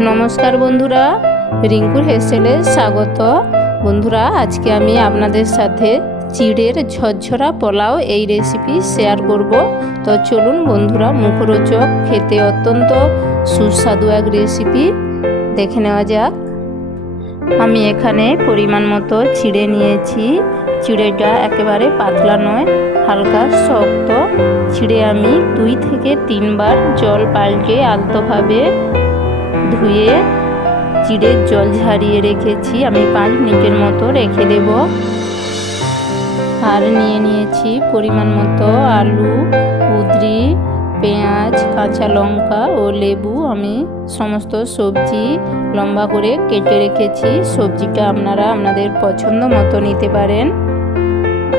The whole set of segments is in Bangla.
নমস্কার বন্ধুরা, রিঙ্কুর হেসেলে স্বাগত। বন্ধুরা, আজকে আমি আপনাদের সাথে চিড়ের ঝরঝরা পোলাও এই রেসিপি শেয়ার করব। তো চলুন বন্ধুরা, মুখরোচক, খেতে অত্যন্ত সুস্বাদু এক রেসিপি দেখে নেওয়া যাক। আমি এখানে পরিমাণ মতো চিড়ে নিয়েছি। চিড়েটা একেবারে পাতলা নয়, হালকা শক্ত। ছিঁড়ে আমি দুই থেকে তিনবার জল পাল্টে আলতোভাবে ধুয়ে চিড়ের জল ঝারিয়ে রেখেছি। আমি পাঁচ মিনিটের মতো রেখে দেব। আর নিয়ে নিয়েছি পরিমাণ মতো আলু, কুদরি, পেঁয়াজ, কাঁচা লঙ্কা ও লেবু। আমি সমস্ত সবজি লম্বা করে কেটে রেখেছি। সবজিটা আপনারা আপনাদের পছন্দ মতো নিতে পারেন।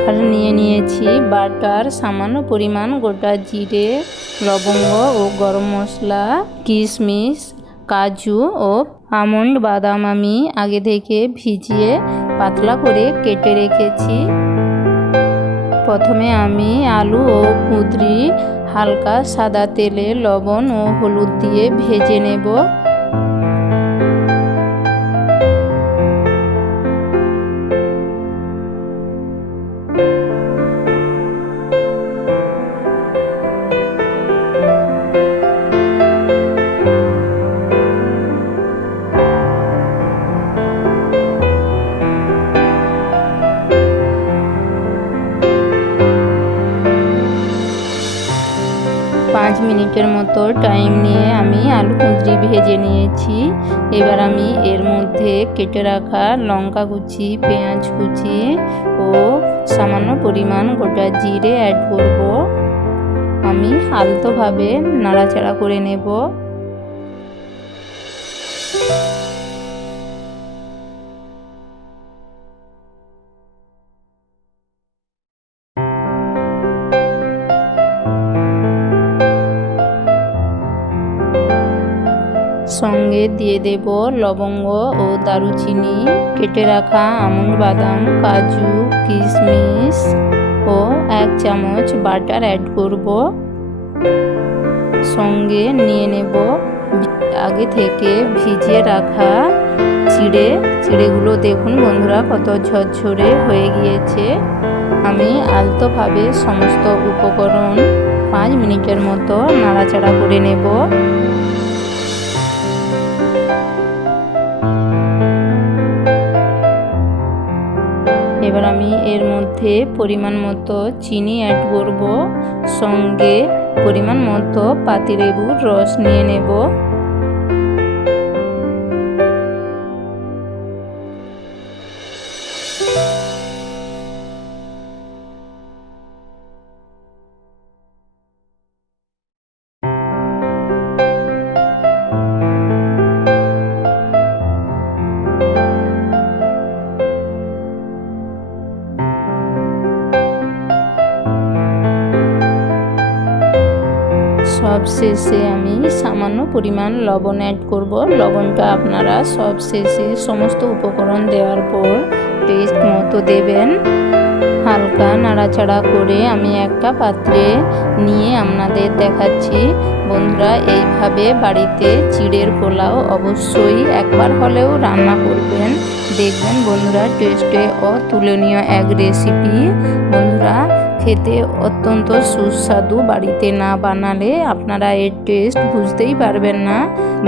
আর নিয়ে নিয়েছি বাটার, সামান্য পরিমাণ গোটা জিরে, লবঙ্গ ও গরম মশলা, কিশমিশ কাজু ও আমন্ড বাদাম আমি আগে থেকে ভিজিয়ে পাতলা করে কেটে রেখেছি। প্রথমে আমি আলু ও কুঁদরি, হালকা সাদা তেলে, লবণ ও হলুদ দিয়ে ভেজে নেব। মিনিটের মতো টাইম নিয়ে আমি আলু কুঁদরি ভেজে নিয়েছি। এবার আমি এর মধ্যে কেটে রাখা লঙ্কা কুচি, পেঁয়াজ কুচি ও সামান্য পরিমাণ গোটা জিরে অ্যাড করব। আমি আলতোভাবে নাড়াচাড়া করে নেব। সঙ্গে দিয়ে দেব লবঙ্গ ও দারুচিনি। কেটে রাখা আমন্ড বাদাম, কাজু, কিশমিশ ও এক চামচ বাটার অ্যাড করব। সঙ্গে নিয়ে নেব আগে থেকে ভিজিয়ে রাখা চিড়ে। চিড়েগুলো দেখুন বন্ধুরা, কত ঝরঝরে হয়ে গিয়েছে। আমি আলতোভাবে সমস্ত উপকরণ পাঁচ মিনিটের মতো নাড়াচাড়া করে নেব। আমি এর মধ্যে পরিমাণ মতো চিনি অ্যাড করব, সঙ্গে পরিমাণ মতো পাতিলেবুর রস নিয়ে নেব। সব শেষে আমি সামান্য পরিমাণ লবণ অ্যাড করব। লবণটা আপনারা সব শেষে সমস্ত উপকরণ দেওয়ার পর টেস্ট মতো দেবেন। হালকা নাড়াচাড়া করে আমি একটা পাত্রে নিয়ে আপনাদের দেখাচ্ছি। বন্ধুরা, এইভাবে বাড়িতে চিড়ের পোলাও অবশ্যই একবার হলেও রান্না করবেন। দেখবেন বন্ধুরা টেস্টে অতুলনীয় এক রেসিপি বন্ধুরা খেতে অত্যন্ত সুস্বাদু। বাড়িতে না বানালে আপনারা এর টেস্ট বুঝতেই পারবেন না।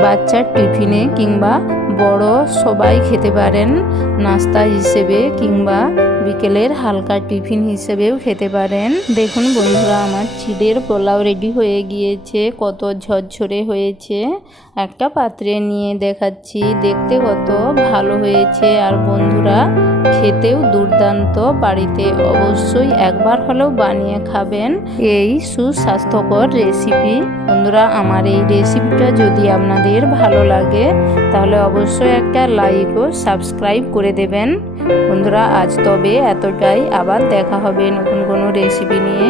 বাচ্চার টিফিনে কিংবা বড় সবাই খেতে পারেন। নাস্তা হিসেবে কিংবা বিকেলের হালকা টিফিন হিসেবেও খেতে পারেন। দেখুন বন্ধুরা, আমার চিড়ের পোলাও রেডি হয়ে গিয়েছে। কত ঝরঝরে হয়েছে। একটা পাত্রে নিয়ে দেখাচ্ছি। দেখতে কত ভালো হয়েছে। আর বন্ধুরা খেতেও দুর্দান্ত বাড়িতে অবশ্যই একবার হলেও বানিয়ে খাবেন। এই সুস্বাস্থ্যকর রেসিপি বন্ধুরা, আমার এই রেসিপিটা যদি আপনাদের ভালো লাগে, তাহলে অবশ্যই একটা লাইক ও সাবস্ক্রাইব করে দেবেন। বন্ধুরা, আজ তবে এতটাই। আবার দেখা হবে নতুন কোনো রেসিপি নিয়ে।